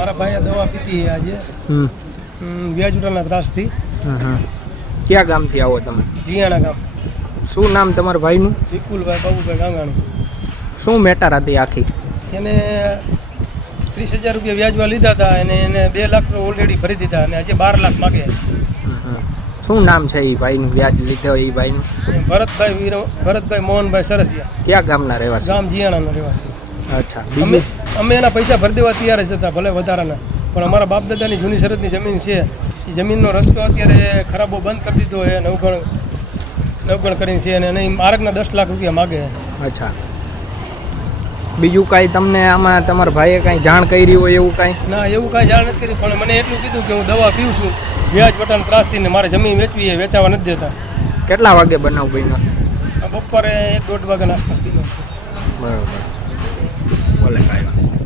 મારા ભાઈએ દવા પીતી આજે. વ્યાજ ઉડાના ત્રાસથી. ક્યાં ગામથી આવો તમે? જીયાણા ગામ. શું નામ તમારા ભાઈનું? વિપુલભાઈ બાબુભાઈ ગાંગાણી. શું મેટર હતી આખી? એને ત્રીસ હજાર રૂપિયા વ્યાજમાં લીધા હતા અને એને બે લાખ ઓલરેડી ભરી દીધા અને આજે બાર લાખ માગે. શું નામ છે એ ભાઈનું વ્યાજ લીધો એ ભાઈનું? ભરતભાઈ ભરતભાઈ મોહનભાઈ સરસિયા. ક્યાં ગામના રહેવાસી? ગામ જીયાણાનો રહેવાસી. અચ્છા. અમે અમે એના પૈસા ભરી દેવા તૈયાર જ હતા ભલે વધારાના. પણ અમારા બાપ દાદાની જૂની શરતની જમીન છે. એ જમીનનો રસ્તો અત્યારે ખરાબો બંધ કરી દીધો છે નવગણ નવગણ કરીને છે અને એને મારકના દસ લાખ રૂપિયા માગે અચ્છા. બીજું કાંઈ તમને આમાં તમારા ભાઈએ કાંઈ જાણ કરી હોય એવું કાંઈ? ના એવું કાંઈ જાણ નથી કરી પણ મને એટલું કીધું કે હું દવા પીઉં છું. વ્યાજ વટાણ ત્રાસથી ને મારે જમીન વેચવી એ વેચાવા નથી દેતા. કેટલા વાગે બનાવ બન્યો? બપોરે એક દોઢ વાગ્યાના આસપાસ છે. બરોબર. Huele caída.